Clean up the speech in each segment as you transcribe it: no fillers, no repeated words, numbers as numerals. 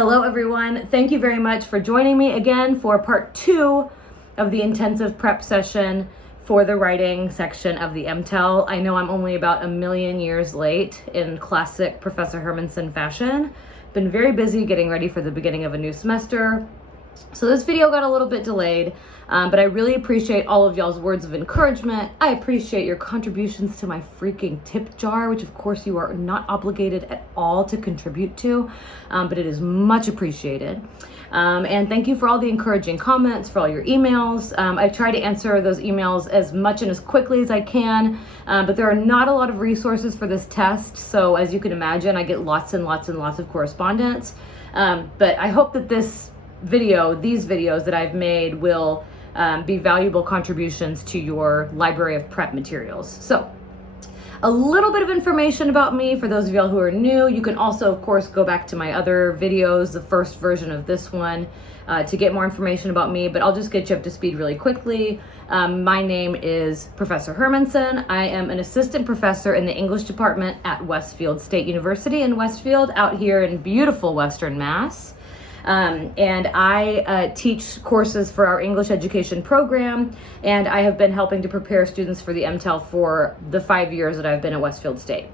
Hello everyone, thank you very much for joining me again for part 2 of the intensive prep session for the writing section of the MTEL. I know I'm only about a million years late in classic Professor Hermansen fashion. Been very busy getting ready for the beginning of a new semester. So this video got a little bit delayed, but I really appreciate all of y'all's words of encouragement. I appreciate your contributions to my freaking tip jar, which of course you are not obligated at all to contribute to, but it is much appreciated. And thank you for all the encouraging comments, for all your emails. I try to answer those emails as much and as quickly as I can, but there are not a lot of resources for this test. So as you can imagine, I get lots and lots and lots of correspondence. But I hope that these videos that I've made will be valuable contributions to your library of prep materials. So a little bit of information about me for those of y'all who are new. You can also, of course, go back to my other videos, the first version of this one, to get more information about me, but I'll just get you up to speed really quickly. My name is Professor Hermansen. I am an assistant professor in the English department at Westfield State University in Westfield, out here in beautiful Western Mass. And I teach courses for our English education program, and I have been helping to prepare students for the MTEL for the 5 years that I've been at Westfield State.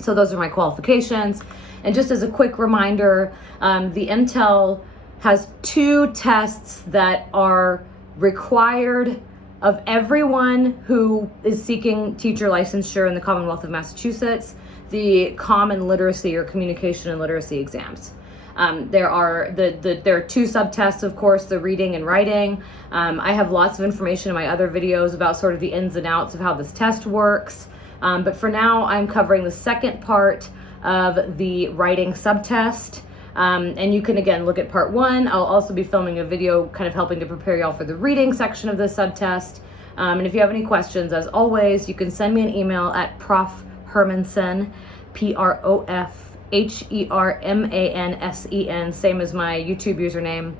So those are my qualifications. And just as a quick reminder, the MTEL has 2 tests that are required of everyone who is seeking teacher licensure in the Commonwealth of Massachusetts, the Common Literacy or Communication and Literacy exams. There are 2 subtests, of course, the reading and writing. I have lots of information in my other videos about sort of the ins and outs of how this test works. But for now, I'm covering the second part of the writing subtest. And you can, again, look at part 1. I'll also be filming a video kind of helping to prepare y'all for the reading section of this subtest. And if you have any questions, as always, you can send me an email at ProfHermansen, ProfHermansen, same as my YouTube username,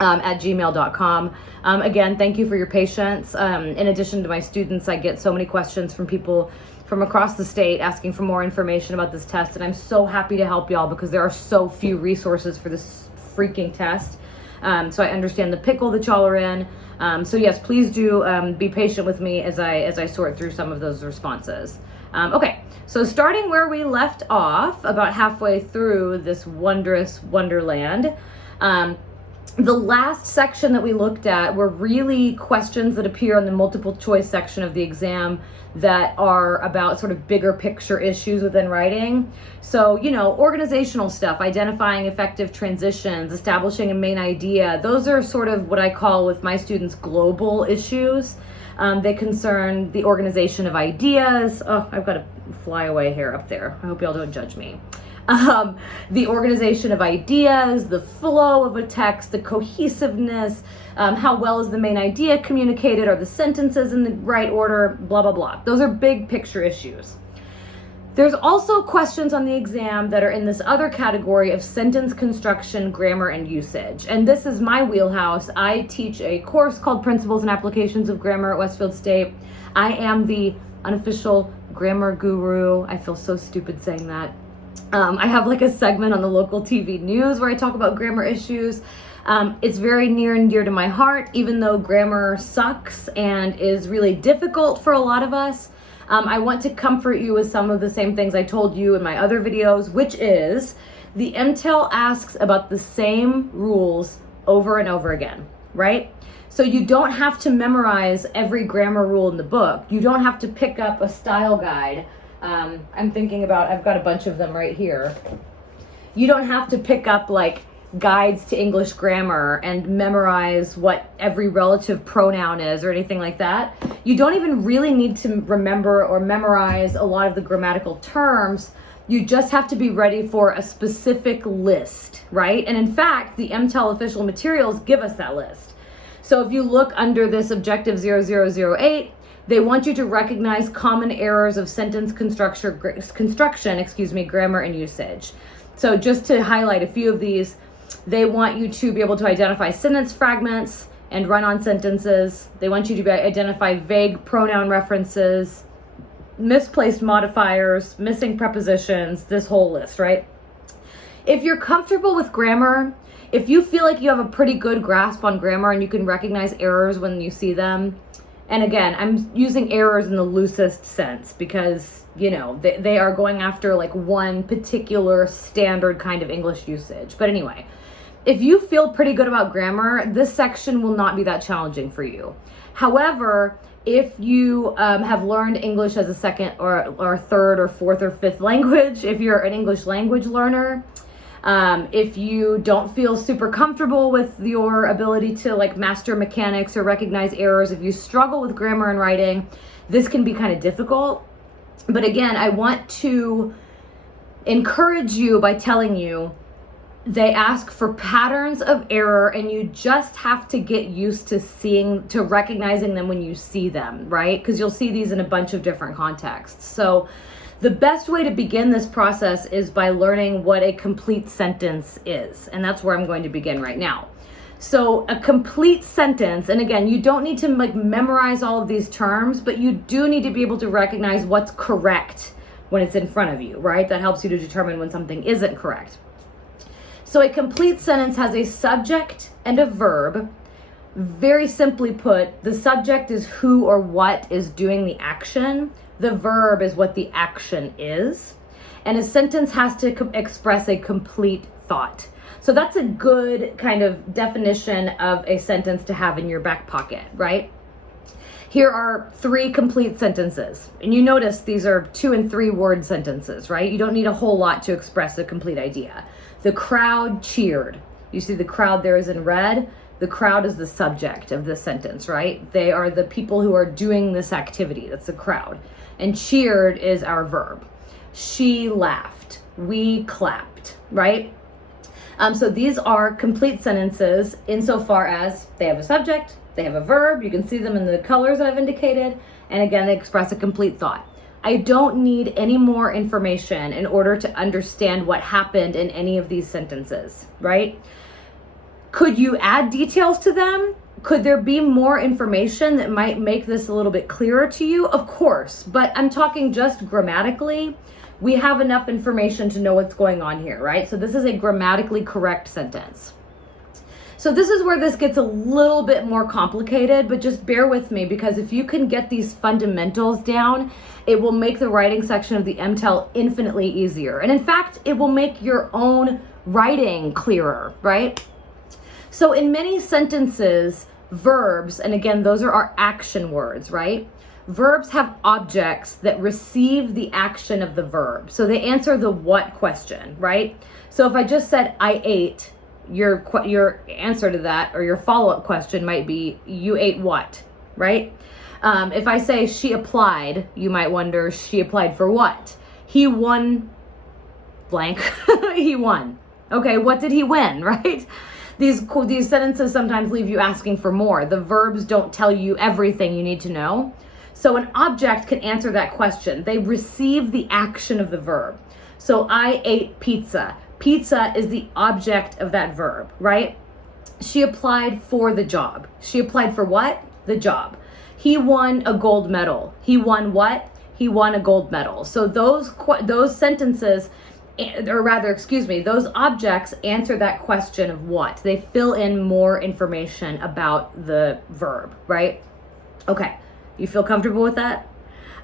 at gmail.com. Again, thank you for your patience. In addition to my students, I get so many questions from people from across the state asking for more information about this test, and I'm so happy to help y'all because there are so few resources for this freaking test. So I understand the pickle that y'all are in. So yes, please do be patient with me as I sort through some of those responses. Okay, so starting where we left off, about halfway through this wondrous wonderland, the last section that we looked at were really questions that appear on the multiple choice section of the exam that are about sort of bigger picture issues within writing. So, you know, organizational stuff, identifying effective transitions, establishing a main idea. Those are sort of what I call with my students global issues. They concern the organization of ideas. Oh, I've got a flyaway hair up there. I hope y'all don't judge me. The organization of ideas, the flow of a text, the cohesiveness, how well is the main idea communicated, are the sentences in the right order, blah, blah, blah. Those are big picture issues. There's also questions on the exam that are in this other category of sentence construction, grammar, and usage. And this is my wheelhouse. I teach a course called Principles and Applications of Grammar at Westfield State. I am the unofficial grammar guru. I feel so stupid saying that. I have like a segment on the local TV news where I talk about grammar issues. It's very near and dear to my heart, even though grammar sucks and is really difficult for a lot of us. I want to comfort you with some of the same things I told you in my other videos, which is the MTEL asks about the same rules over and over again, right? So you don't have to memorize every grammar rule in the book. You don't have to pick up a style guide. I'm thinking about, I've got a bunch of them right here. You don't have to pick up like guides to English grammar and memorize what every relative pronoun is or anything like that. You don't even really need to remember or memorize a lot of the grammatical terms. You just have to be ready for a specific list, right? And in fact, the MTEL official materials give us that list. So if you look under this objective 0008, they want you to recognize common errors of sentence construction, grammar, and usage. So just to highlight a few of these, they want you to be able to identify sentence fragments and run-on sentences. They want you to identify vague pronoun references, misplaced modifiers, missing prepositions, this whole list, right? If you're comfortable with grammar, if you feel like you have a pretty good grasp on grammar and you can recognize errors when you see them, and again, I'm using errors in the loosest sense because, you know, they are going after like one particular standard kind of English usage. But anyway, if you feel pretty good about grammar, this section will not be that challenging for you. However, if you have learned English as a second or third or fourth or fifth language, if you're an English language learner, if you don't feel super comfortable with your ability to like master mechanics or recognize errors, if you struggle with grammar and writing, this can be kind of difficult. But again, I want to encourage you by telling you they ask for patterns of error and you just have to get used to recognizing them when you see them, right? Because you'll see these in a bunch of different contexts. So the best way to begin this process is by learning what a complete sentence is. And that's where I'm going to begin right now. So a complete sentence, and again, you don't need to like memorize all of these terms, but you do need to be able to recognize what's correct when it's in front of you, right? That helps you to determine when something isn't correct. So a complete sentence has a subject and a verb. Very simply put, the subject is who or what is doing the action. The verb is what the action is. And a sentence has to express a complete thought. So that's a good kind of definition of a sentence to have in your back pocket, right? Here are 3 complete sentences. And you notice these are 2 and 3 word sentences, right? You don't need a whole lot to express a complete idea. The crowd cheered. You see the crowd there is in red. The crowd is the subject of this sentence, right? They are the people who are doing this activity. That's the crowd. And cheered is our verb. She laughed. We clapped, right? So these are complete sentences insofar as they have a subject, they have a verb. You can see them in the colors that I've indicated. And again, they express a complete thought. I don't need any more information in order to understand what happened in any of these sentences, right? Could you add details to them? Could there be more information that might make this a little bit clearer to you? Of course, but I'm talking just grammatically. We have enough information to know what's going on here, right? So this is a grammatically correct sentence. So this is where this gets a little bit more complicated, but just bear with me because if you can get these fundamentals down, it will make the writing section of the MTEL infinitely easier. And in fact, it will make your own writing clearer, right? So in many sentences, verbs, and again, those are our action words, right? Verbs have objects that receive the action of the verb. So they answer the what question, right? So if I just said, I ate, your answer to that or your follow-up question might be, you ate what, right? If I say she applied, you might wonder, she applied for what? He won blank. He won. Okay, what did he win, right? These sentences sometimes leave you asking for more. The verbs don't tell you everything you need to know. So an object can answer that question. They receive the action of the verb. So I ate pizza. Pizza is the object of that verb, right? She applied for the job. She applied for what? The job. He won a gold medal. He won what? He won a gold medal. So those sentences, or rather, excuse me, those objects answer that question of what. They fill in more information about the verb, right? Okay, you feel comfortable with that?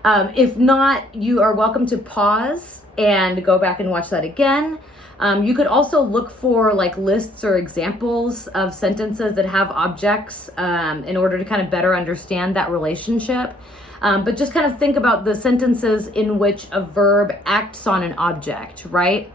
If not, you are welcome to pause and go back and watch that again. You could also look for like lists or examples of sentences that have objects in order to kind of better understand that relationship. But just kind of think about the sentences in which a verb acts on an object, right?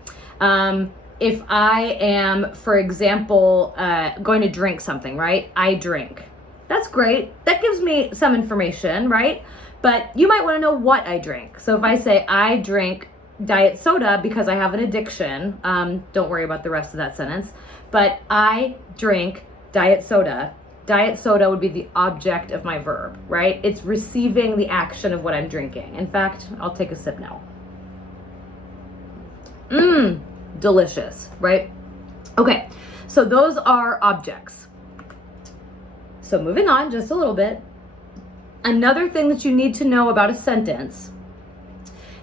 If I am, for example, going to drink something, right? I drink. That's great. That gives me some information, right? But you might want to know what I drink. So if I say I drink diet soda because I have an addiction, don't worry about the rest of that sentence, but I drink diet soda. Diet soda would be the object of my verb, right? It's receiving the action of what I'm drinking. In fact, I'll take a sip now. Delicious, right? Okay, so those are objects. So moving on just a little bit. Another thing that you need to know about a sentence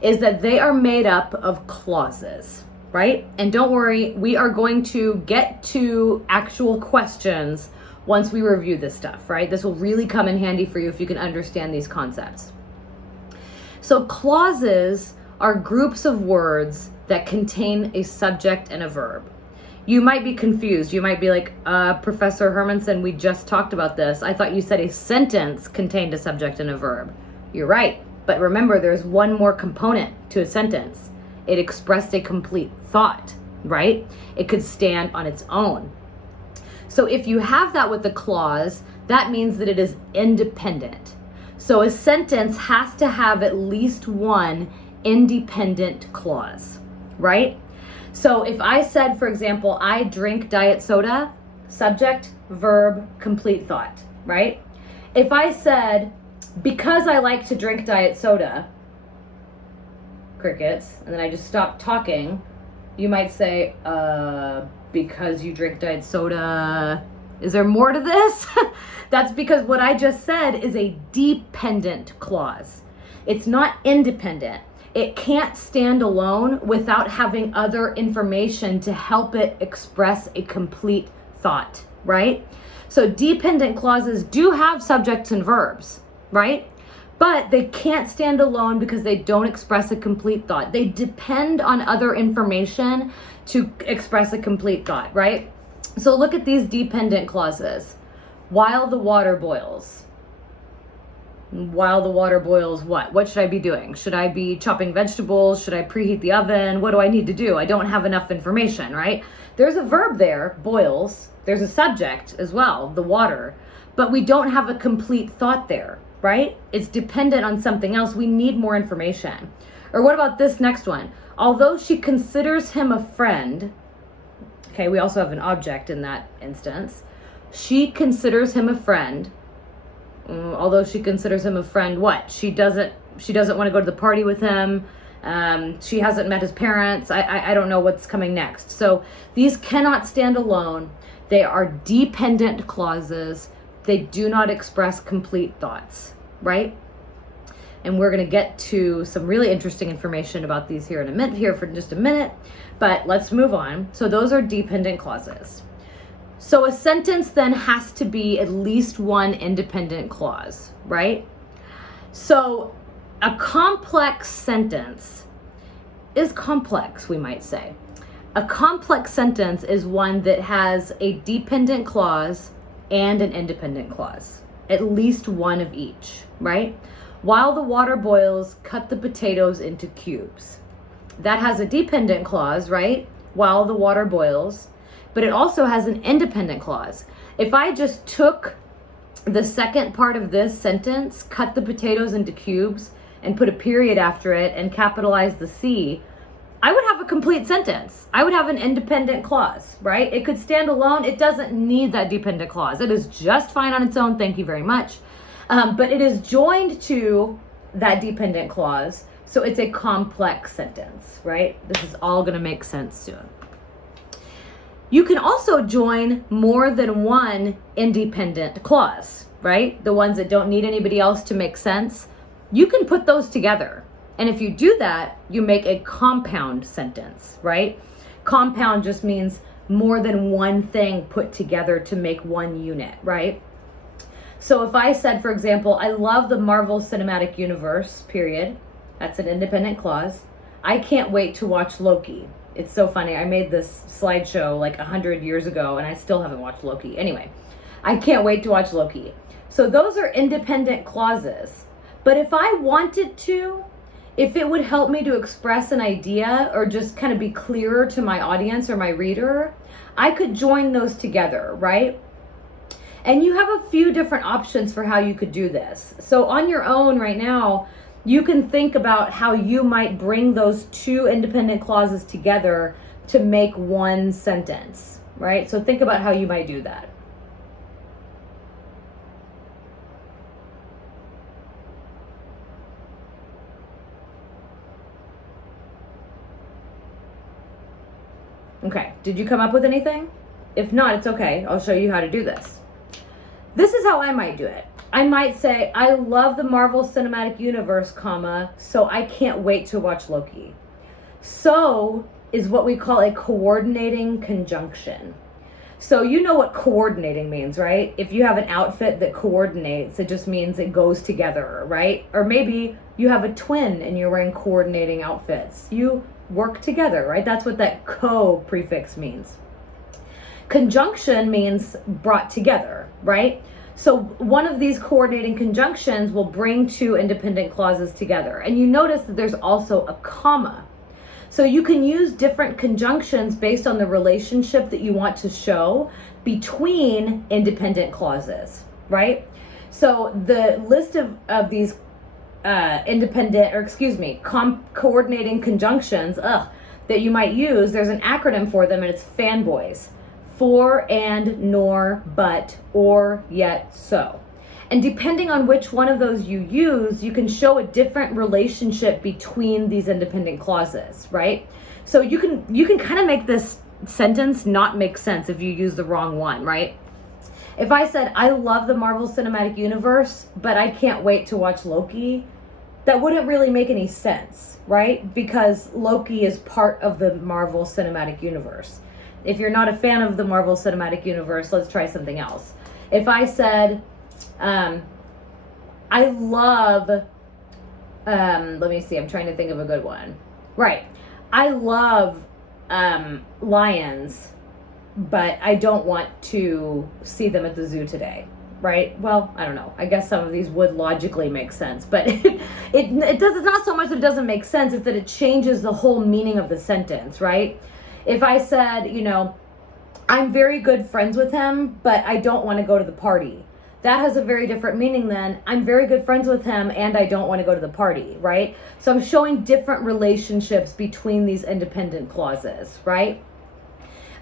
is that they are made up of clauses, right? And don't worry, we are going to get to actual questions once we review this stuff, right? This will really come in handy for you if you can understand these concepts. So clauses are groups of words that contain a subject and a verb. You might be confused. You might be like, Professor Hermansen, we just talked about this. I thought you said a sentence contained a subject and a verb. You're right. But remember, there's one more component to a sentence. It expressed a complete thought, right? It could stand on its own. So if you have that with a clause, that means that it is independent. So a sentence has to have at least one independent clause, right? So if I said, for example, I drink diet soda, subject, verb, complete thought, right? If I said, because I like to drink diet soda, crickets, and then I just stopped talking, you might say, because you drink diet soda, is there more to this? That's because what I just said is a dependent clause. It's not independent. It can't stand alone without having other information to help it express a complete thought, right? So dependent clauses do have subjects and verbs, right? But they can't stand alone because they don't express a complete thought. They depend on other information to express a complete thought, right? So look at these dependent clauses. While the water boils. While the water boils, what? What should I be doing? Should I be chopping vegetables? Should I preheat the oven? What do I need to do? I don't have enough information, right? There's a verb there, boils. There's a subject as well, the water. But we don't have a complete thought there, right? It's dependent on something else. We need more information. Or what about this next one? Although she considers him a friend, okay, we also have an object in that instance. She considers him a friend. Although she considers him a friend, what? She doesn't want to go to the party with him. She hasn't met his parents. I don't know what's coming next. So these cannot stand alone. They are dependent clauses. They do not express complete thoughts, right? And we're going to get to some really interesting information about these here in a minute, here for just a minute, but let's move on. So those are dependent clauses. So a sentence then has to be at least one independent clause, right? So a complex sentence is complex, we might say. A complex sentence is one that has a dependent clause and an independent clause, at least one of each, right? While the water boils, cut the potatoes into cubes. That has a dependent clause, right? While the water boils. But it also has an independent clause. If I just took the second part of this sentence, cut the potatoes into cubes, and put a period after it and capitalize the C, I would have a complete sentence. I would have an independent clause, right? It could stand alone. It doesn't need that dependent clause. It is just fine on its own. Thank you very much. But it is joined to that dependent clause. So it's a complex sentence, right? This is all going to make sense soon. You can also join more than one independent clause, right? The ones that don't need anybody else to make sense. You can put those together. And if you do that, you make a compound sentence, right? Compound just means more than one thing put together to make one unit, right? So if I said, for example, I love the Marvel Cinematic Universe, period. That's an independent clause. I can't wait to watch Loki. It's so funny. I made this slideshow like 100 years ago and I still haven't watched Loki. Anyway, I can't wait to watch Loki. So those are independent clauses. But if I wanted to, if it would help me to express an idea or just kind of be clearer to my audience or my reader, I could join those together, right? And you have a few different options for how you could do this. So on your own right now, you can think about how you might bring those two independent clauses together to make one sentence, right? So think about how you might do that. Okay, did you come up with anything? If not, it's okay. I'll show you how to do this. This is how I might do it. I might say, I love the Marvel Cinematic Universe, comma, so I can't wait to watch Loki. So is what we call a coordinating conjunction. So you know what coordinating means, right? If you have an outfit that coordinates, it just means it goes together, right? Or maybe you have a twin and you're wearing coordinating outfits. You work together, right? That's what that co prefix means. Conjunction means brought together, right? So one of these coordinating conjunctions will bring two independent clauses together. And you notice that there's also a comma. So you can use different conjunctions based on the relationship that you want to show between independent clauses, right? So the list of these coordinating conjunctions that you might use, there's an acronym for them, and it's fanboys. For, and, nor, but, or, yet, so. And depending on which one of those you use, you can show a different relationship between these independent clauses, right? So you can kind of make this sentence not make sense if you use the wrong one, right? If I said, I love the Marvel Cinematic Universe, but I can't wait to watch Loki, that wouldn't really make any sense, right? Because Loki is part of the Marvel Cinematic Universe. If you're not a fan of the Marvel Cinematic Universe, let's try something else. If I said, I love, let me see, I'm trying to think of a good one. Right. I love lions, but I don't want to see them at the zoo today. Right? Well, I don't know. I guess some of these would logically make sense, but it's not so much that it doesn't make sense, it's that it changes the whole meaning of the sentence, right? If I said, I'm very good friends with him, but I don't want to go to the party. That has a very different meaning than I'm very good friends with him and I don't want to go to the party, right? So I'm showing different relationships between these independent clauses, right?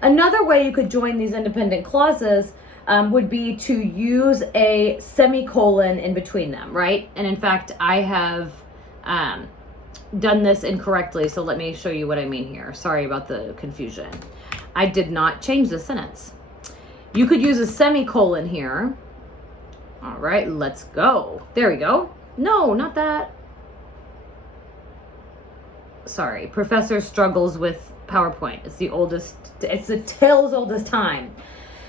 Another way you could join these independent clauses would be to use a semicolon in between them, right? And in fact, I have done this incorrectly, so let me show you what I mean here. Sorry about the confusion. I did not change the sentence. You could use a semicolon here. All right, let's go. There we go. No, not that. Sorry, professor struggles with PowerPoint. It's the tale's oldest time.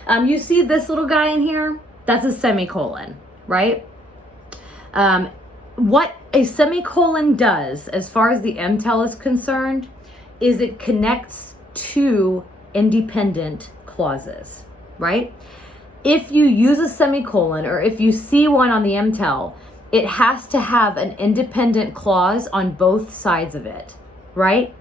You see this little guy in here? That's a semicolon, right? What a semicolon does, as far as the MTEL is concerned, is it connects two independent clauses, right? If you use a semicolon, or if you see one on the MTEL, it has to have an independent clause on both sides of it, right?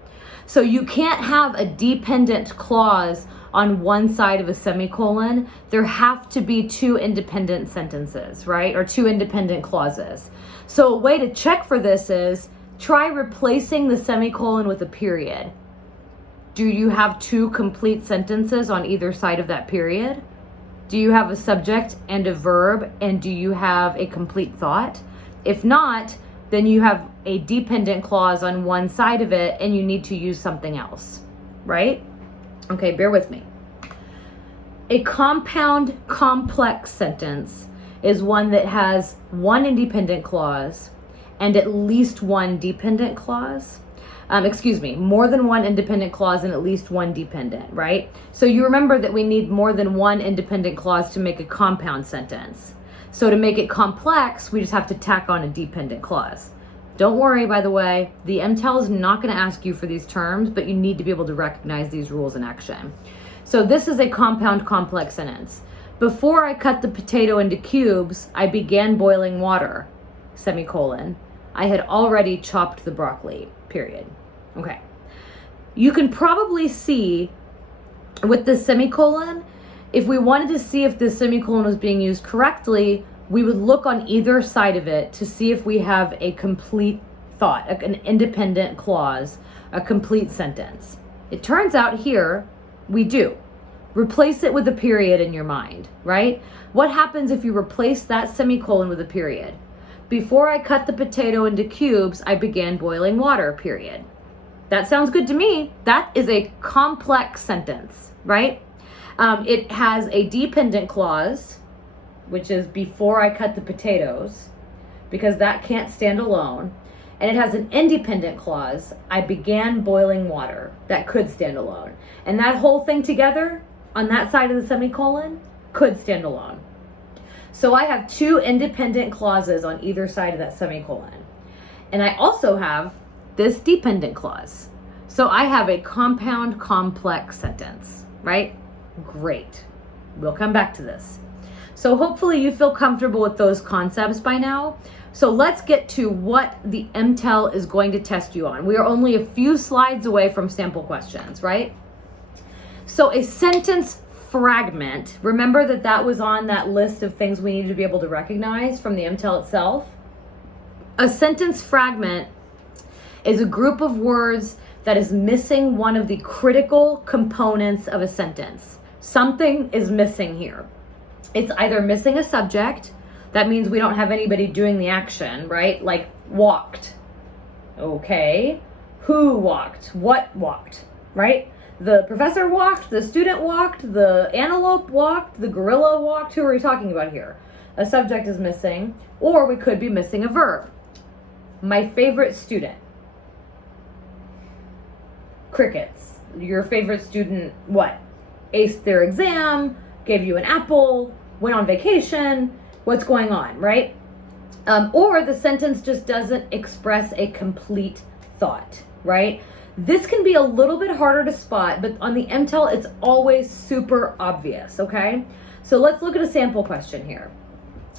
So you can't have a dependent clause on one side of a semicolon. There have to be two independent sentences, right? Or two independent clauses. So a way to check for this is try replacing the semicolon with a period. Do you have two complete sentences on either side of that period? Do you have a subject and a verb, and do you have a complete thought? If not, then you have a dependent clause on one side of it and you need to use something else, right? Okay, bear with me. A compound complex sentence is one that has one independent clause and at least one dependent clause. More than one independent clause and at least one dependent, right? So you remember that we need more than one independent clause to make a compound sentence. So to make it complex, we just have to tack on a dependent clause. Don't worry, by the way, the MTEL is not going to ask you for these terms, but you need to be able to recognize these rules in action. So this is a compound complex sentence. Before I cut the potato into cubes, I began boiling water, semicolon. I had already chopped the broccoli, period. Okay. You can probably see with the semicolon, if we wanted to see if the semicolon was being used correctly, we would look on either side of it to see if we have a complete thought, an independent clause, a complete sentence. It turns out here we do. Replace it with a period in your mind, right? What happens if you replace that semicolon with a period? Before I cut the potato into cubes, I began boiling water, period. That sounds good to me. That is a complex sentence, right? It has a dependent clause, which is before I cut the potatoes, because that can't stand alone. and it has an independent clause, I began boiling water, that could stand alone. And that whole thing together on that side of the semicolon could stand alone. So I have two independent clauses on either side of that semicolon. And I also have this dependent clause. So I have a compound complex sentence, right? Great. We'll come back to this. So hopefully you feel comfortable with those concepts by now. So let's get to what the MTEL is going to test you on. We are only a few slides away from sample questions, right? So a sentence fragment, remember that was on that list of things we need to be able to recognize from the MTEL itself. A sentence fragment is a group of words that is missing one of the critical components of a sentence. Something is missing here. It's either missing a subject, that means we don't have anybody doing the action, right? Like walked. Okay. Who walked? What walked, right? The professor walked, the student walked, the antelope walked, the gorilla walked. Who are we talking about here? A subject is missing, or we could be missing a verb. My favorite student. Crickets. Your favorite student, what? Aced their exam, gave you an apple, went on vacation. What's going on, right? Or the sentence just doesn't express a complete thought, right? This can be a little bit harder to spot, but on the MTEL, it's always super obvious, okay? So let's look at a sample question here.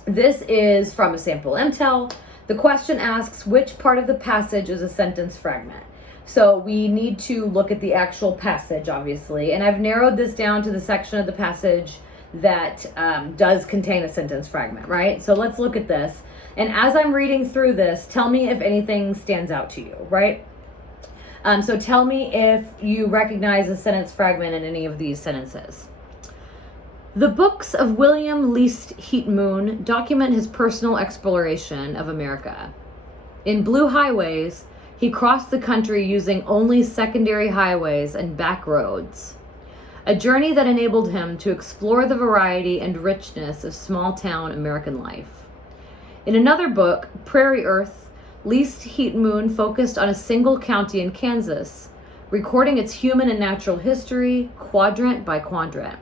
This is from a sample MTEL. The question asks, which part of the passage is a sentence fragment? So we need to look at the actual passage, obviously, and I've narrowed this down to the section of the passage that does contain a sentence fragment, right? So let's look at this. And as I'm reading through this, tell me if anything stands out to you, right? So tell me if you recognize a sentence fragment in any of these sentences. The books of William Least Heat Moon document his personal exploration of America. In Blue Highways, he crossed the country using only secondary highways and back roads. A journey that enabled him to explore the variety and richness of small-town American life. In another book, Prairie Earth, Least Heat Moon focused on a single county in Kansas, recording its human and natural history, quadrant by quadrant.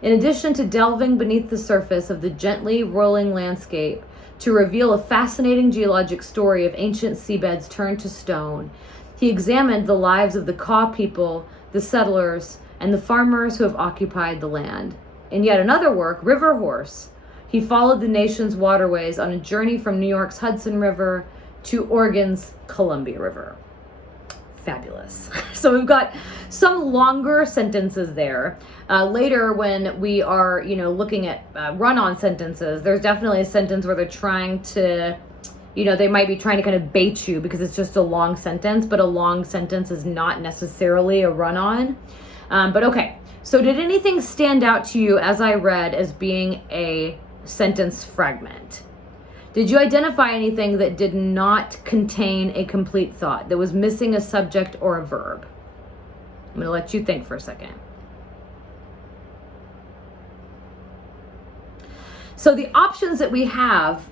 In addition to delving beneath the surface of the gently rolling landscape to reveal a fascinating geologic story of ancient seabeds turned to stone, he examined the lives of the Kaw people, the settlers, and the farmers who have occupied the land. In yet another work, River Horse, he followed the nation's waterways on a journey from New York's Hudson River to Oregon's Columbia River. Fabulous. So we've got some longer sentences there. Later, when we are, looking at run-on sentences, there's definitely a sentence where they're trying to, they might be trying to kind of bait you because it's just a long sentence, but a long sentence is not necessarily a run-on. But okay, so did anything stand out to you as I read as being a sentence fragment? Did you identify anything that did not contain a complete thought, that was missing a subject or a verb? I'm going to let you think for a second. So the options that we have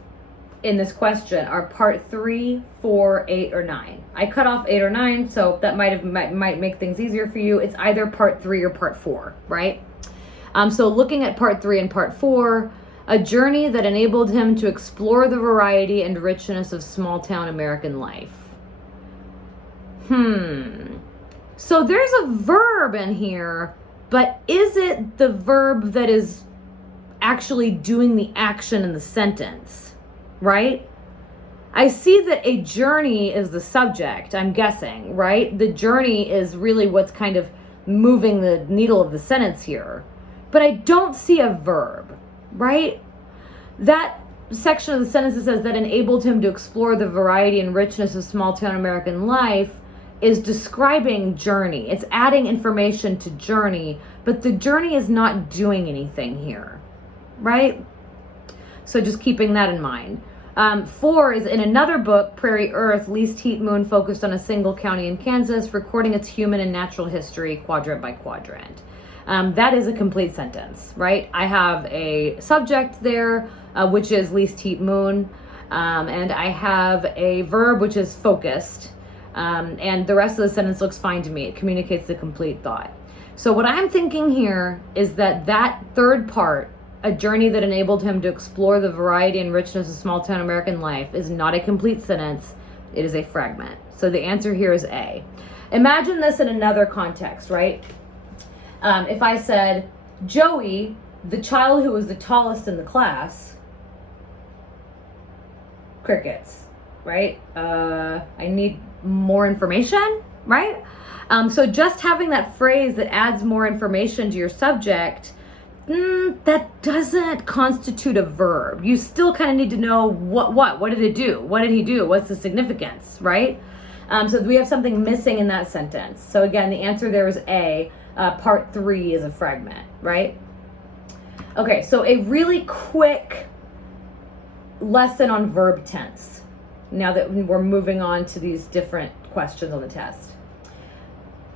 in this question are part 3, 4, 8, or 9. I cut off 8 or 9, so that might make things easier for you. It's either part 3 or part 4, right? So looking at part 3 and part 4, a journey that enabled him to explore the variety and richness of small-town American life. So there's a verb in here, but is it the verb that is actually doing the action in the sentence, right? I see that a journey is the subject, I'm guessing, right? The journey is really what's kind of moving the needle of the sentence here. But I don't see a verb, right? That section of the sentence that says that enabled him to explore the variety and richness of small-town American life is describing journey. It's adding information to journey, but the journey is not doing anything here, right? So just keeping that in mind. 4 is in another book, Prairie Earth, Least Heat Moon focused on a single county in Kansas, recording its human and natural history quadrant by quadrant. That is a complete sentence, right? I have a subject there, which is Least Heat Moon. And I have a verb which is focused, and the rest of the sentence looks fine to me. It communicates the complete thought. So what I'm thinking here is that third part, a journey that enabled him to explore the variety and richness of small town American life, is not a complete sentence. It is a fragment. So the answer here is A. Imagine this in another context, right? If I said, Joey, the child who was the tallest in the class, crickets, right? I need more information, right? So just having that phrase that adds more information to your subject, that doesn't constitute a verb. You still kind of need to know what did it do? What did he do? What's the significance, right? So we have something missing in that sentence. So again, the answer there is A. Part 3 is a fragment, right? Okay, so a really quick lesson on verb tense. Now that we're moving on to these different questions on the test.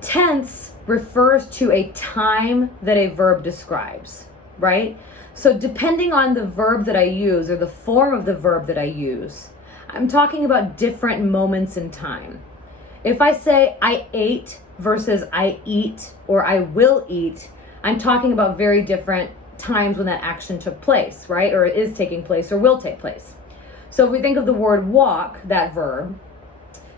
Tense refers to a time that a verb describes, right? So depending on the verb that I use or the form of the verb that I use, I'm talking about different moments in time. If I say I ate versus I eat or I will eat, I'm talking about very different times when that action took place, right? Or it is taking place or will take place. So if we think of the word walk, that verb,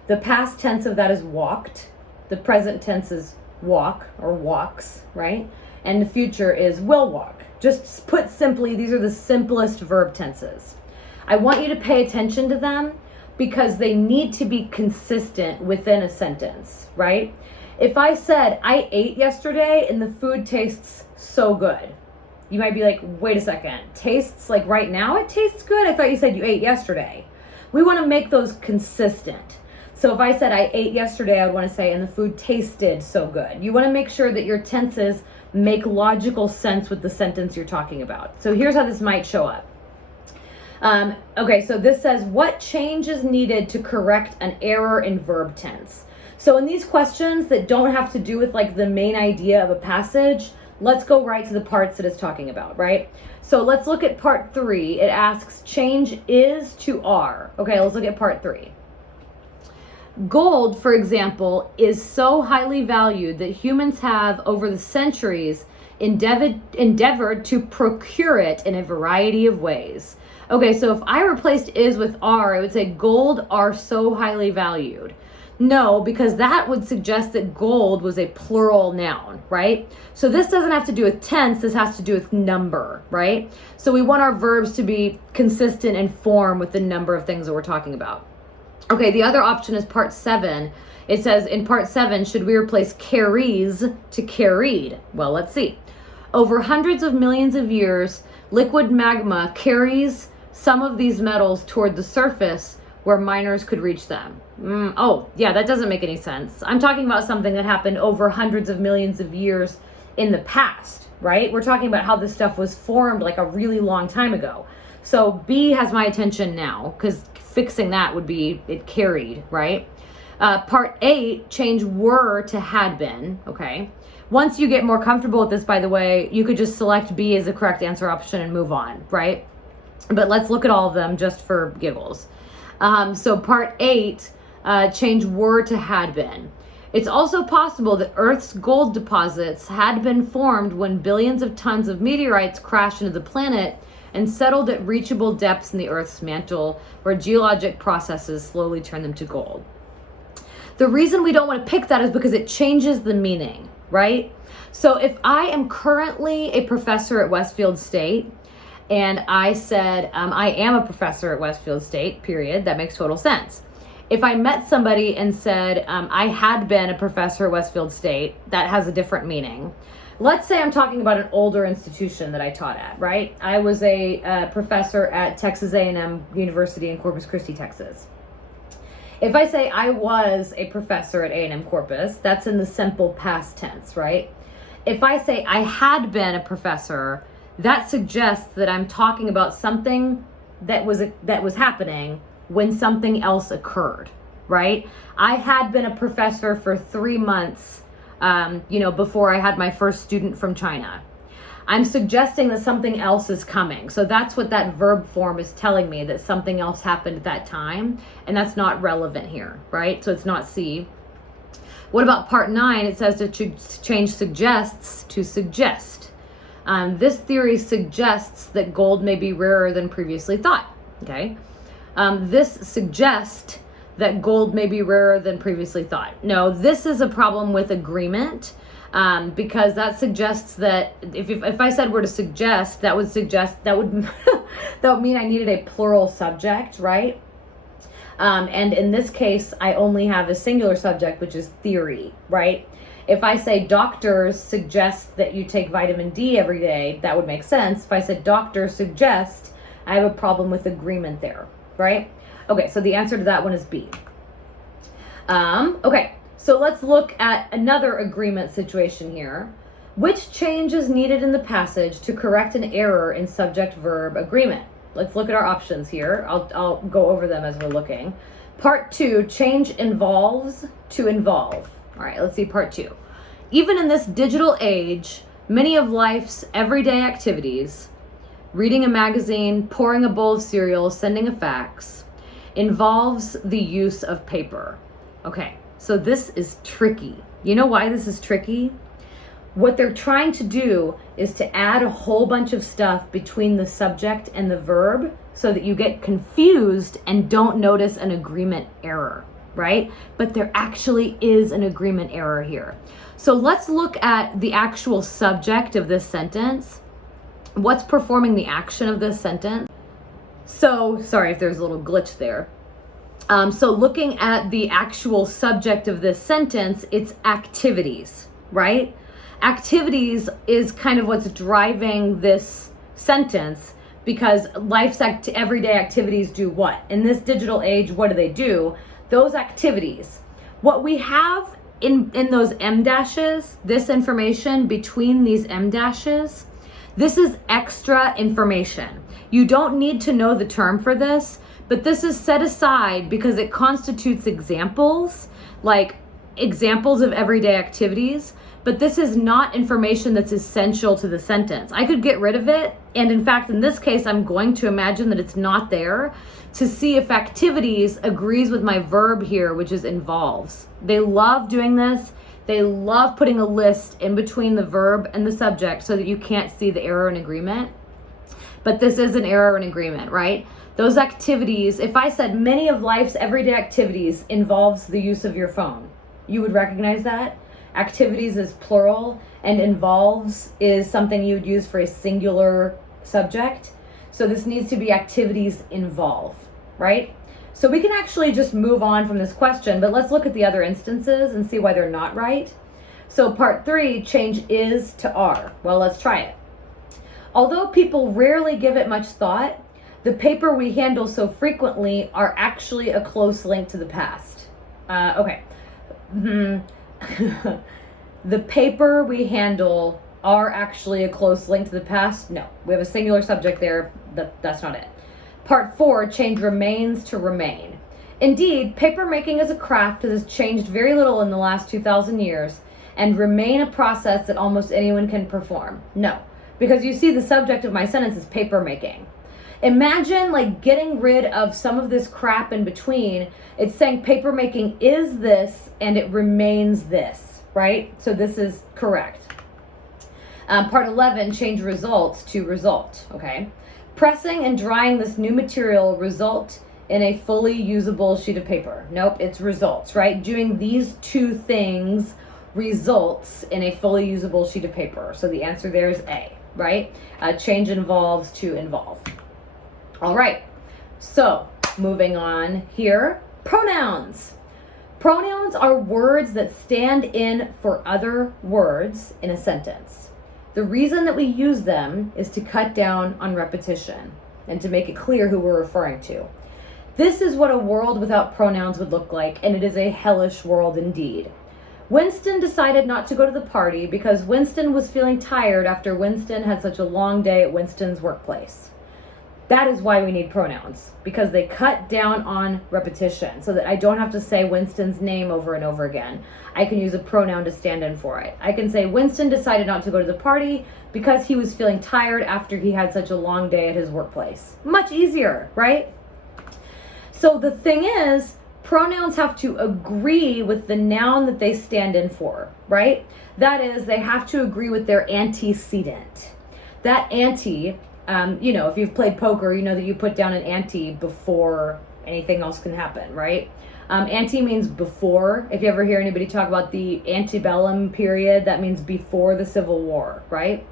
the past tense of that is walked. The present tense is walk or walks, right? And the future is will walk. Just put simply, these are the simplest verb tenses. I want you to pay attention to them because they need to be consistent within a sentence, right? If I said, I ate yesterday and the food tastes so good, you might be like, wait a second, tastes like right now it tastes good? I thought you said you ate yesterday. We want to make those consistent. So if I said I ate yesterday, I would want to say, and the food tasted so good. You want to make sure that your tenses make logical sense with the sentence you're talking about. So here's how this might show up. Okay, so this says, what change is needed to correct an error in verb tense? So in these questions that don't have to do with like the main idea of a passage, let's go right to the parts that it's talking about, right? So let's look at part 3. It asks, change is to are. Okay, let's look at part 3. Gold, for example, is so highly valued that humans have, over the centuries, endeavored to procure it in a variety of ways. Okay, so if I replaced is with are, I would say gold are so highly valued. No, because that would suggest that gold was a plural noun, right? So this doesn't have to do with tense, this has to do with number, right? So we want our verbs to be consistent in form with the number of things that we're talking about. Okay, the other option is part 7. It says in part 7, should we replace carries to carried? Well, let's see. Over hundreds of millions of years, liquid magma carries some of these metals toward the surface where miners could reach them. Oh, yeah, that doesn't make any sense. I'm talking about something that happened over hundreds of millions of years in the past, right? We're talking about how this stuff was formed like a really long time ago. So B has my attention now because fixing that would be it carried, right? Part 8, change were to had been, okay? Once you get more comfortable with this, by the way, you could just select B as the correct answer option and move on, right? But let's look at all of them just for giggles. So part 8, change were to had been. It's also possible that Earth's gold deposits had been formed when billions of tons of meteorites crashed into the planet and settled at reachable depths in the Earth's mantle, where geologic processes slowly turn them to gold. The reason we don't want to pick that is because it changes the meaning, right? So if I am currently a professor at Westfield State, and I said, I am a professor at Westfield State, period, that makes total sense. If I met somebody and said, I had been a professor at Westfield State, that has a different meaning. Let's say I'm talking about an older institution that I taught at, right? I was a professor at Texas A&M University in Corpus Christi, Texas. If I say I was a professor at A&M Corpus, that's in the simple past tense, right? If I say I had been a professor, that suggests that I'm talking about something that was happening when something else occurred, right? I had been a professor for 3 months, before I had my first student from China. I'm suggesting that something else is coming. So that's what that verb form is telling me, that something else happened at that time, and that's not relevant here, right? So it's not C. What about part 9? It says to change suggests to suggest. This theory suggests that gold may be rarer than previously thought, okay? This suggests that gold may be rarer than previously thought. No, this is a problem with agreement, because that suggests that if I said we're to suggest, that would that would mean I needed a plural subject, right? And in this case, I only have a singular subject, which is theory, right? If I say doctors suggest that you take vitamin D every day, that would make sense. If I said doctors suggest, I have a problem with agreement there, right? Okay, so the answer to that one is B. Okay, so let's look at another agreement situation here. Which change is needed in the passage to correct an error in subject-verb agreement? Let's look at our options here. I'll go over them as we're looking. Part 2, change involves to involve. All right, let's see part 2. Even in this digital age, many of life's everyday activities, reading a magazine, pouring a bowl of cereal, sending a fax, involves the use of paper. Okay, so this is tricky. You know why this is tricky? What they're trying to do is to add a whole bunch of stuff between the subject and the verb so that you get confused and don't notice an agreement error, right? But there actually is an agreement error here. So let's look at the actual subject of this sentence. What's performing the action of this sentence? So, sorry if there's a little glitch there. So looking at the actual subject of this sentence, it's activities, right? Activities is kind of what's driving this sentence, because life's everyday activities do what? In this digital age, what do? Those activities. What we have in those M dashes, this information between these M dashes, this is extra information. You don't need to know the term for this, but this is set aside because it constitutes examples, like examples of everyday activities. But this is not information that's essential to the sentence. I could get rid of it, and in fact, in this case, I'm going to imagine that it's not there to see if activities agrees with my verb here, which is involves. They love doing this. They love putting a list in between the verb and the subject so that you can't see the error in agreement. But this is an error in agreement, right? Those activities, if I said many of life's everyday activities involves the use of your phone, you would recognize that? Activities is plural, and involves is something you would use for a singular subject. So this needs to be activities involve, right? So we can actually just move on from this question, but let's look at the other instances and see why they're not right. So part 3, change is to are. Well, let's try it. Although people rarely give it much thought, the paper we handle so frequently are actually a close link to the past. Okay. The paper we handle are actually a close link to the past? No, we have a singular subject there. That's not it. Part 4, change remains to remain. Indeed, paper making as a craft has changed very little in the last 2,000 years and remain a process that almost anyone can perform. No, because you see the subject of my sentence is paper making. Imagine like getting rid of some of this crap in between. It's saying paper making is this and it remains this, right? So this is correct. Part 11, change results to result, okay? Pressing and drying this new material result in a fully usable sheet of paper. Nope, it's results, right? Doing these two things results in a fully usable sheet of paper. So the answer there is A, right? Change involves to involve. All right, so moving on here, pronouns. Pronouns are words that stand in for other words in a sentence. The reason that we use them is to cut down on repetition and to make it clear who we're referring to. This is what a world without pronouns would look like, and it is a hellish world indeed. Winston decided not to go to the party because Winston was feeling tired after Winston had such a long day at Winston's workplace. That is why we need pronouns, because they cut down on repetition so that I don't have to say Winston's name over and over again. I can use a pronoun to stand in for it. I can say Winston decided not to go to the party because he was feeling tired after he had such a long day at his workplace. Much easier, right? So the thing is, pronouns have to agree with the noun that they stand in for, right? That is, they have to agree with their antecedent. That ante, if you've played poker, you know that you put down an ante before anything else can happen, right? Ante means before. If you ever hear anybody talk about the antebellum period, that means before the Civil War, right?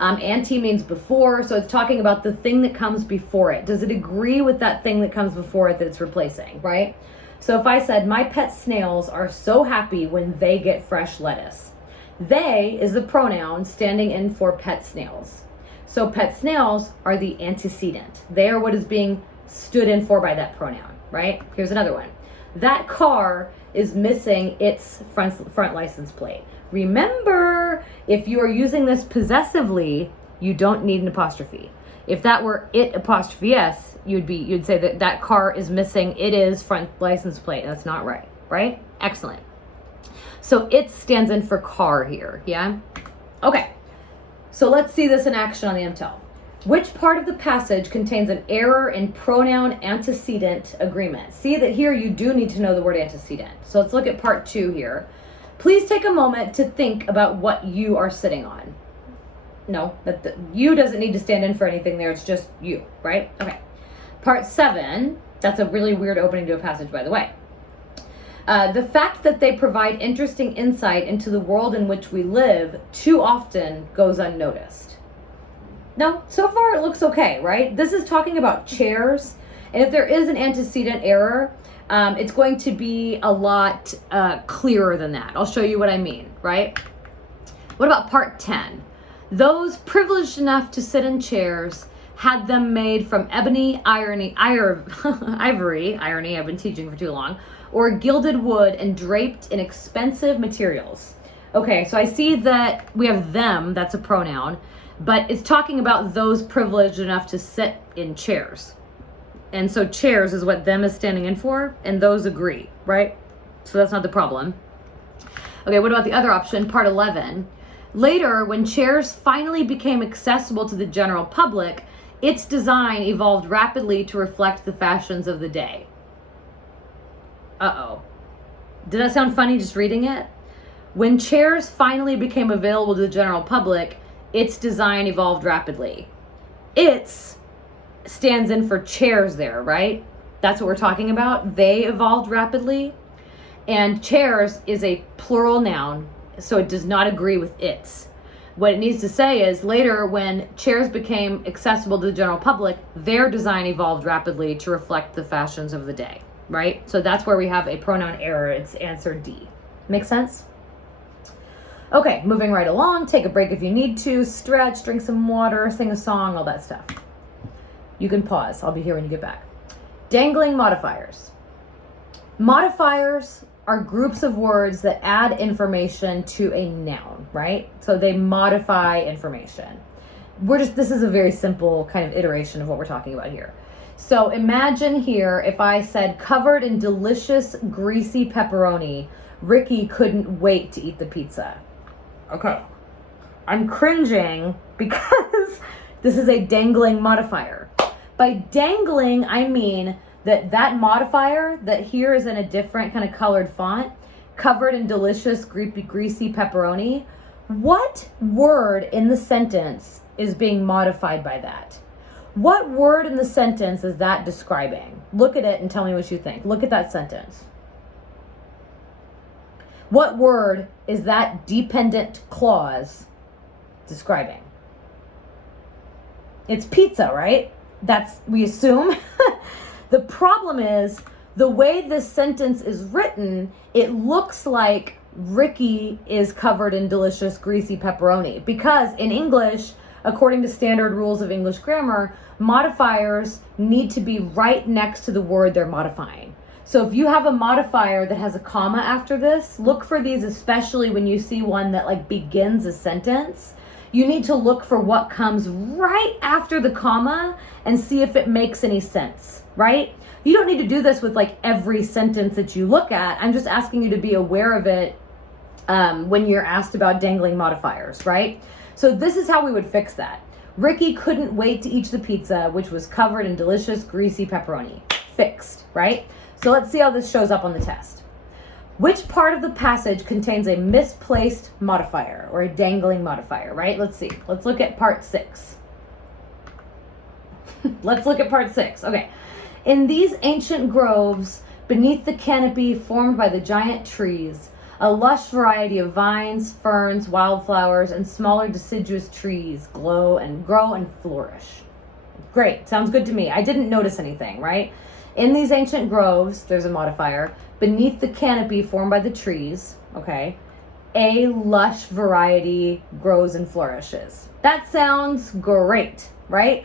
Ante means before, so it's talking about the thing that comes before it. Does it agree with that thing that comes before it that it's replacing, right? So if I said, my pet snails are so happy when they get fresh lettuce. They is the pronoun standing in for pet snails. So pet snails are the antecedent. They are what is being stood in for by that pronoun, right? Here's another one. That car is missing its front license plate. Remember, if you are using this possessively, you don't need an apostrophe. If that were it apostrophe s, you'd say that car is missing it is front license plate. That's not right, right? Excellent. So it stands in for car here, yeah? Okay. So let's see this in action on the MTEL. Which part of the passage contains an error in pronoun antecedent agreement? See that here you do need to know the word antecedent. So let's look at part 2 here. Please take a moment to think about what you are sitting on. No, you doesn't need to stand in for anything there. It's just you, right? Okay. Part 7, that's a really weird opening to a passage, by the way. The fact that they provide interesting insight into the world in which we live too often goes unnoticed. No, so far it looks okay, right? This is talking about chairs, and if there is an antecedent error, it's going to be a lot clearer than that. I'll show you what I mean, right? What about part 10? Those privileged enough to sit in chairs had them made from ebony, ivory, I've been teaching for too long, or gilded wood and draped in expensive materials. Okay, so I see that we have them, that's a pronoun, but it's talking about those privileged enough to sit in chairs. And so chairs is what them is standing in for, and those agree, right? So that's not the problem. Okay, what about the other option, part 11? Later, when chairs finally became accessible to the general public, its design evolved rapidly to reflect the fashions of the day. Uh-oh. Did that sound funny just reading it? When chairs finally became available to the general public, its design evolved rapidly. Its stands in for chairs there, right? That's what we're talking about. They evolved rapidly. And chairs is a plural noun, so it does not agree with its. What it needs to say is later when chairs became accessible to the general public, their design evolved rapidly to reflect the fashions of the day, right? So that's where we have a pronoun error. It's answer D. Make sense? Okay, moving right along. Take a break if you need to. Stretch, drink some water, sing a song, all that stuff. You can pause. I'll be here when you get back. Dangling modifiers. Modifiers are groups of words that add information to a noun, right? So they modify information. This is a very simple kind of iteration of what we're talking about here. So imagine here if I said covered in delicious greasy pepperoni, Ricky couldn't wait to eat the pizza. Okay. I'm cringing because this is a dangling modifier. By dangling, I mean that modifier that here is in a different kind of colored font, covered in delicious greasy pepperoni. What word in the sentence is being modified by that? What word in the sentence is that describing? Look at it and tell me what you think. Look at that sentence. What word is that dependent clause describing? It's pizza, right? We assume. The problem is the way this sentence is written, it looks like Ricky is covered in delicious greasy pepperoni, because in English, according to standard rules of English grammar, modifiers need to be right next to the word they're modifying. So if you have a modifier that has a comma after this, look for these, especially when you see one that like begins a sentence. you need to look for what comes right after the comma and see if it makes any sense, right? You don't need to do this with like every sentence that you look at. I'm just asking you to be aware of it when you're asked about dangling modifiers, right? So this is how we would fix that. Ricky couldn't wait to eat the pizza, which was covered in delicious, greasy pepperoni. Fixed, right? So let's see how this shows up on the test. Which part of the passage contains a misplaced modifier or a dangling modifier, right? Let's see. Let's look at part 6. Let's look at part 6. Okay. In these ancient groves, beneath the canopy formed by the giant trees, a lush variety of vines, ferns, wildflowers, and smaller deciduous trees grow and flourish. Great. Sounds good to me. I didn't notice anything, right? In these ancient groves, there's a modifier, beneath the canopy formed by the trees, okay, a lush variety grows and flourishes. That sounds great, right?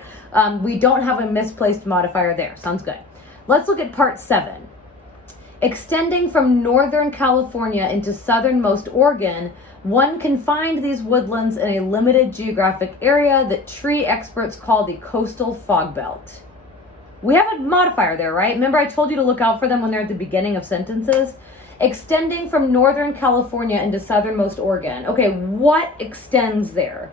We don't have a misplaced modifier there. Sounds good. Let's look at part 7. Extending from northern California into southernmost Oregon, one can find these woodlands in a limited geographic area that tree experts call the coastal fog belt. We have a modifier there, right? Remember I told you to look out for them when they're at the beginning of sentences? Extending from northern California into southernmost Oregon. Okay, what extends there?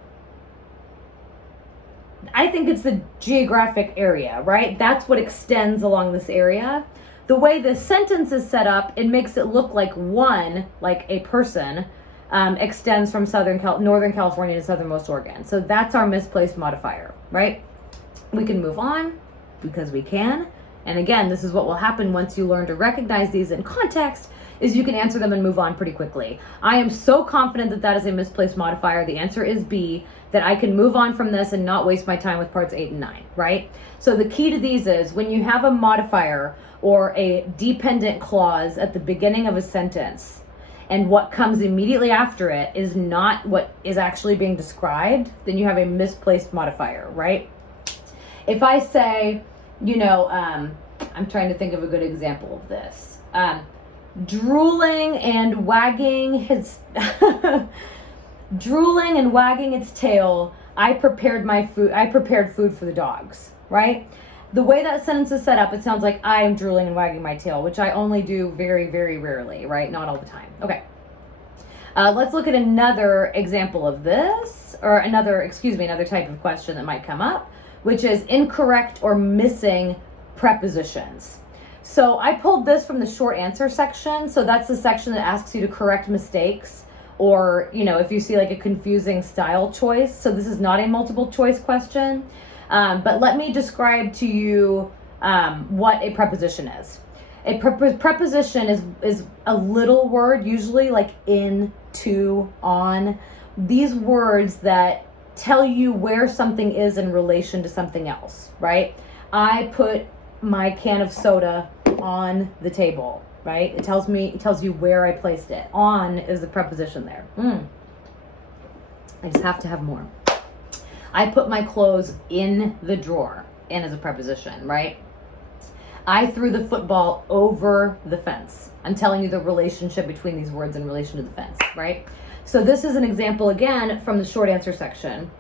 I think it's the geographic area, right? That's what extends along this area. The way the sentence is set up, it makes it look like one, like a person, extends from northern California to southernmost Oregon. So that's our misplaced modifier, right? We can move on because we can. And again, this is what will happen once you learn to recognize these in context, is you can answer them and move on pretty quickly. I am so confident that that is a misplaced modifier. The answer is B, that I can move on from this and not waste my time with parts 8 and 9, right? So the key to these is when you have a modifier or a dependent clause at the beginning of a sentence, and what comes immediately after it is not what is actually being described, then you have a misplaced modifier, right? If I say, I'm trying to think of a good example of this. Drooling and wagging its tail, I prepared food for the dogs, right? The way that sentence is set up, it sounds like I am drooling and wagging my tail, which I only do very, very rarely, right? Not all the time. Okay. Let's look at another example of this, or another type of question that might come up, which is incorrect or missing prepositions. So I pulled this from the short answer section. So that's the section that asks you to correct mistakes, or, if you see like a confusing style choice. So this is not a multiple choice question. But let me describe to you what a preposition is. A preposition is a little word, usually like in, to, on. These words that tell you where something is in relation to something else, right? I put my can of soda on the table, right? It tells you where I placed it. On is the preposition there. I just have to have more. I put my clothes in the drawer. In is a preposition, right? I threw the football over the fence. I'm telling you the relationship between these words in relation to the fence, right? So this is an example again from the short answer section.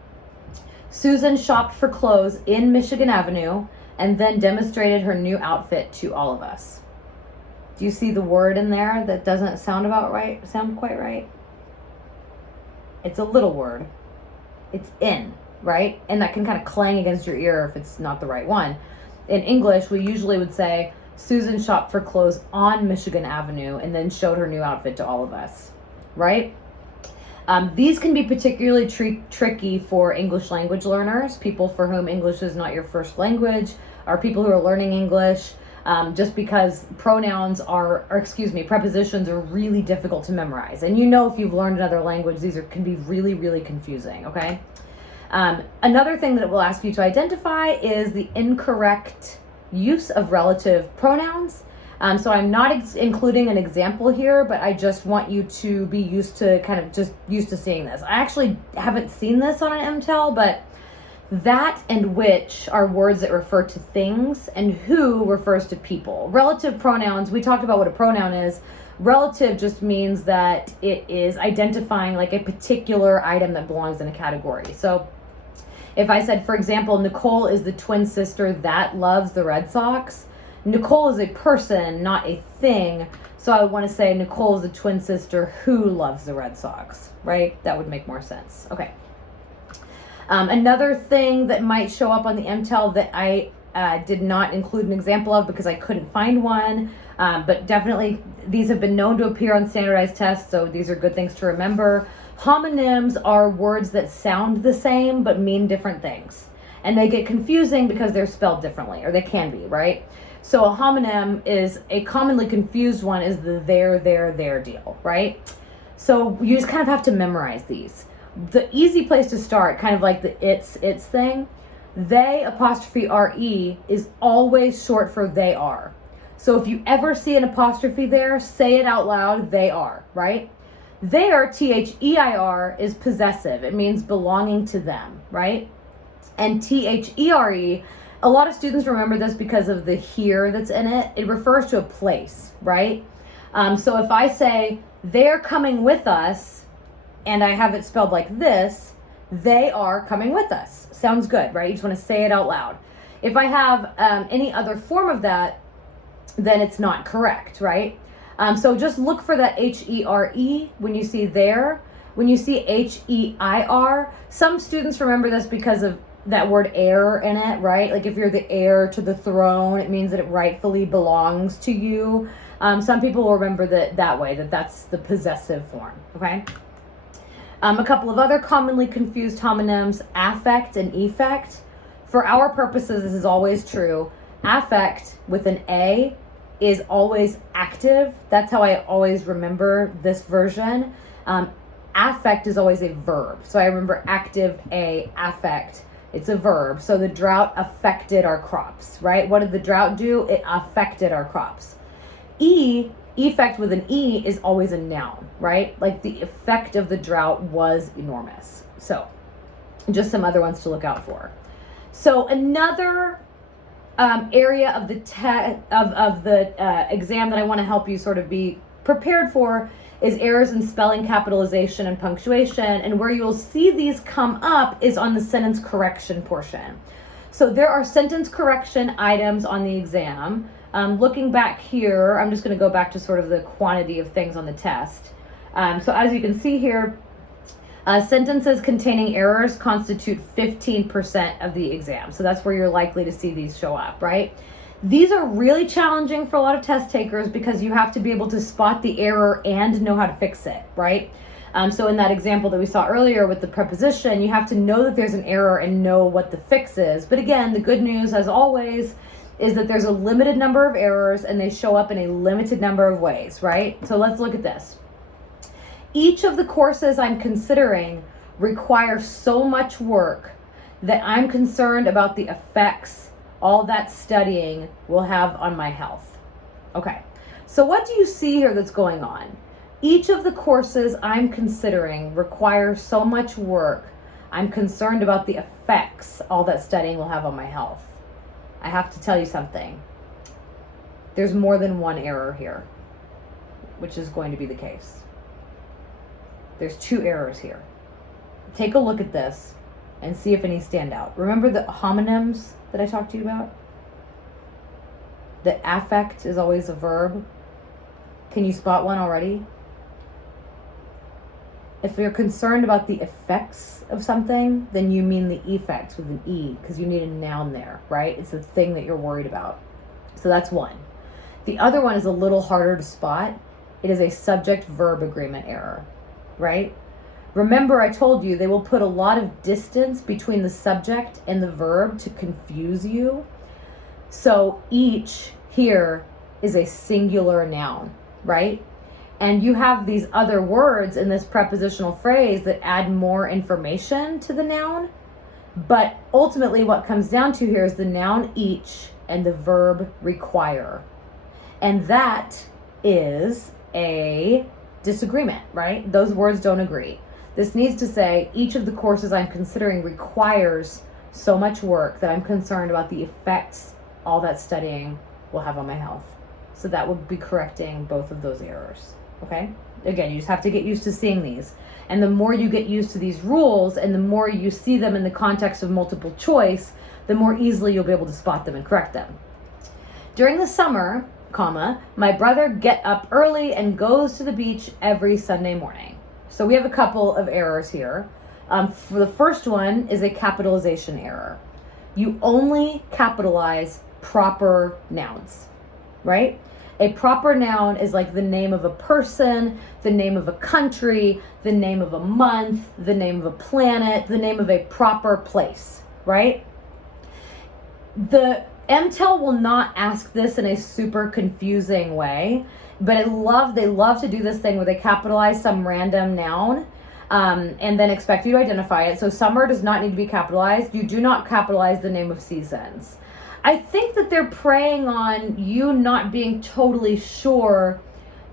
Susan shopped for clothes in Michigan Avenue and then demonstrated her new outfit to all of us. Do you see the word in there that doesn't sound quite right? It's a little word. It's in, right? And that can kind of clang against your ear if it's not the right one. In English, we usually would say, Susan shopped for clothes on Michigan Avenue and then showed her new outfit to all of us, right? These can be particularly tricky for English language learners, people for whom English is not your first language, or people who are learning English, just because prepositions are really difficult to memorize. And if you've learned another language, these can be really, really confusing, okay? Another thing that it will ask you to identify is the incorrect use of relative pronouns. So I'm not including an example here, but I just want you to be used to seeing this. I actually haven't seen this on an MTEL, but that and which are words that refer to things, and who refers to people. Relative pronouns, we talked about what a pronoun is. Relative just means that it is identifying like a particular item that belongs in a category. So if I said, for example, Nicole is the twin sister that loves the Red Sox, Nicole is a person, not a thing. So I would want to say Nicole is the twin sister who loves the Red Sox, right? That would make more sense. Okay. Another thing that might show up on the MTEL that I did not include an example of because I couldn't find one, but definitely these have been known to appear on standardized tests, so these are good things to remember. Homonyms are words that sound the same but mean different things. And they get confusing because they're spelled differently, or they can be, right? So a homonym is a commonly confused one is the there deal, right? So you just kind of have to memorize these. The easy place to start, kind of like the it's thing, they apostrophe RE is always short for they are. So if you ever see an apostrophe there, say it out loud, they are, right? Their, THEIR, is possessive. It means belonging to them, right? And THERE, a lot of students remember this because of the here that's in it. It refers to a place, right? So if I say, they're coming with us, and I have it spelled like this, they are coming with us. Sounds good, right? You just want to say it out loud. If I have any other form of that, then it's not correct, right? So just look for that HERE when you see there. When you see HEIR, some students remember this because of that word heir in it, right? Like if you're the heir to the throne, it means that it rightfully belongs to you. Some people will remember that way, that's the possessive form, okay? A couple of other commonly confused homonyms, affect and effect. For our purposes, this is always true. Affect with an A is always active. That's how I always remember this version. Affect is always a verb. So I remember active, A, affect. It's a verb. So the drought affected our crops, right? What did the drought do? It affected our crops. Effect with an E is always a noun, right? Like the effect of the drought was enormous. So just some other ones to look out for. So another area of the exam that I want to help you sort of be prepared for is errors in spelling, capitalization, and punctuation. And where you'll see these come up is on the sentence correction portion. So there are sentence correction items on the exam. Looking back here, I'm just going to go back to sort of the quantity of things on the test. So as you can see here, sentences containing errors constitute 15% of the exam. So that's where you're likely to see these show up, right? These are really challenging for a lot of test takers because you have to be able to spot the error and know how to fix it, right? So in that example that we saw earlier with the preposition, you have to know that there's an error and know what the fix is. But again, the good news, as always, is that there's a limited number of errors and they show up in a limited number of ways, right? So let's look at this. Each of the courses I'm considering require so much work that I'm concerned about the effects all that studying will have on my health. Okay, so what do you see here that's going on? Each of the courses I'm considering require so much work, I'm concerned about the effects all that studying will have on my health. I have to tell you something. There's more than one error here, which is going to be the case. There's two errors here. Take a look at this and see if any stand out. Remember the homonyms that I talked to you about? The affect is always a verb. Can you spot one already? If you're concerned about the effects of something, then you mean the effects with an E, because you need a noun there, right? It's the thing that you're worried about. So that's one. The other one is a little harder to spot. It is a subject-verb agreement error, right? Remember, I told you they will put a lot of distance between the subject and the verb to confuse you. So each here is a singular noun, right? And you have these other words in this prepositional phrase that add more information to the noun. But ultimately what comes down to here is the noun each and the verb require. And that is a disagreement, right? Those words don't agree. This needs to say each of the courses I'm considering requires so much work that I'm concerned about the effects all that studying will have on my health. So that would be correcting both of those errors, okay? Again, you just have to get used to seeing these. And the more you get used to these rules and the more you see them in the context of multiple choice, the more easily you'll be able to spot them and correct them. During the summer, comma, my brother get up early and goes to the beach every Sunday morning. So we have a couple of errors here. For the first one is a capitalization error. You only capitalize proper nouns, right? A proper noun is like the name of a person, the name of a country, the name of a month, the name of a planet, the name of a proper place, right? The MTEL will not ask this in a super confusing way, but they love to do this thing where they capitalize some random noun and then expect you to identify it. So summer does not need to be capitalized. You do not capitalize the name of seasons. I think that they're preying on you not being totally sure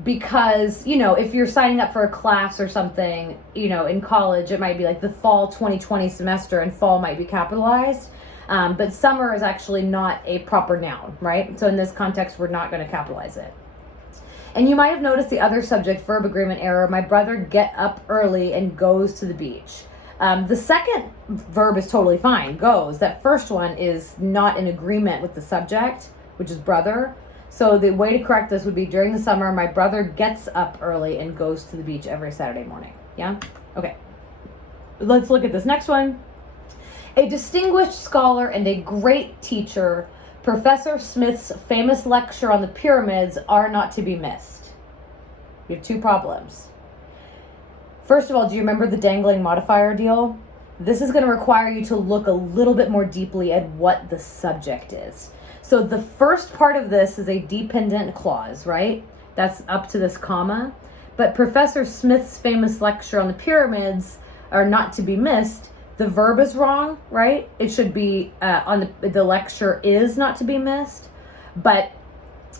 because, you know, if you're signing up for a class or something, you know, in college, it might be like the fall 2020 semester and fall might be capitalized. But summer is actually not a proper noun, right? So in this context, we're not going to capitalize it. And you might have noticed the other subject verb agreement error. My brother get up early and goes to the beach. The second verb is totally fine, goes. That first one is not in agreement with the subject, which is brother. So the way to correct this would be during the summer, my brother gets up early and goes to the beach every Saturday morning. Yeah? Okay. Let's look at this next one. A distinguished scholar and a great teacher, Professor Smith's famous lecture on the pyramids are not to be missed. You have two problems. First of all, do you remember the dangling modifier deal? This is going to require you to look a little bit more deeply at what the subject is. So the first part of this is a dependent clause, right? That's up to this comma. But Professor Smith's famous lecture on the pyramids are not to be missed. The verb is wrong, right? It should be on the lecture is not to be missed. But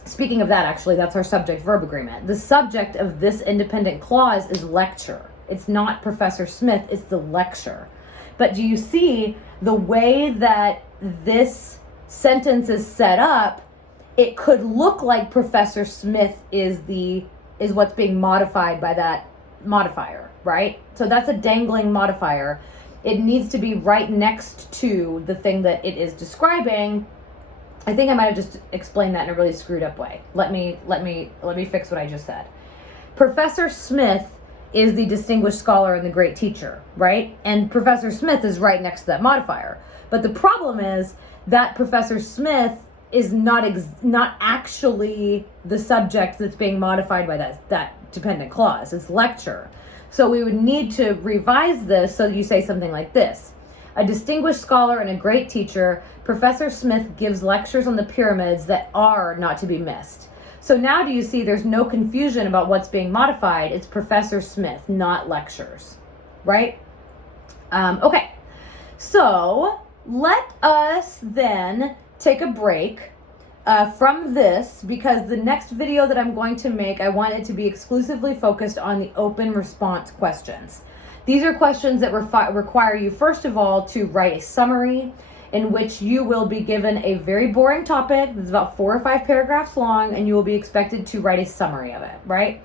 speaking of that, actually, that's our subject verb agreement. The subject of this independent clause is lecture. It's not Professor Smith, it's the lecture. But do you see the way that this sentence is set up? It could look like Professor Smith is what's being modified by that modifier, right? So that's a dangling modifier. It needs to be right next to the thing that it is describing. I think I might have just explained that in a really screwed up way. Let me fix what I just said. Professor Smith is the distinguished scholar and the great teacher, right? And Professor Smith is right next to that modifier. But the problem is that Professor Smith is not actually the subject that's being modified by that dependent clause. It's lecture. So we would need to revise this so you say something like this. A distinguished scholar and a great teacher, Professor Smith gives lectures on the pyramids that are not to be missed. So now do you see there's no confusion about what's being modified? It's Professor Smith, not lectures, right? Okay, so let us then take a break from this because the next video that I'm going to make, I want it to be exclusively focused on the open response questions. These are questions that require you, first of all, to write a summary in which you will be given a very boring topic that's about 4 or 5 paragraphs long, and you will be expected to write a summary of it, right?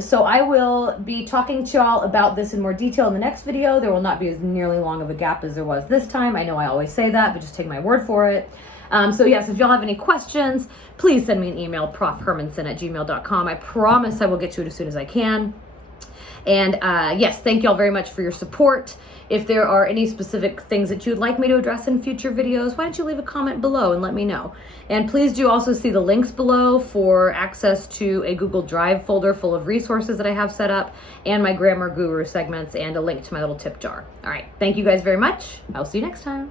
So I will be talking to y'all about this in more detail in the next video. There will not be as nearly long of a gap as there was this time. I know I always say that, but just take my word for it. So yes, if y'all have any questions, please send me an email, ProfHermansen@gmail.com. I promise I will get to it as soon as I can. And yes, thank y'all very much for your support. If there are any specific things that you'd like me to address in future videos, why don't you leave a comment below and let me know. And please do also see the links below for access to a Google Drive folder full of resources that I have set up and my Grammar Guru segments and a link to my little tip jar. All right, thank you guys very much. I'll see you next time.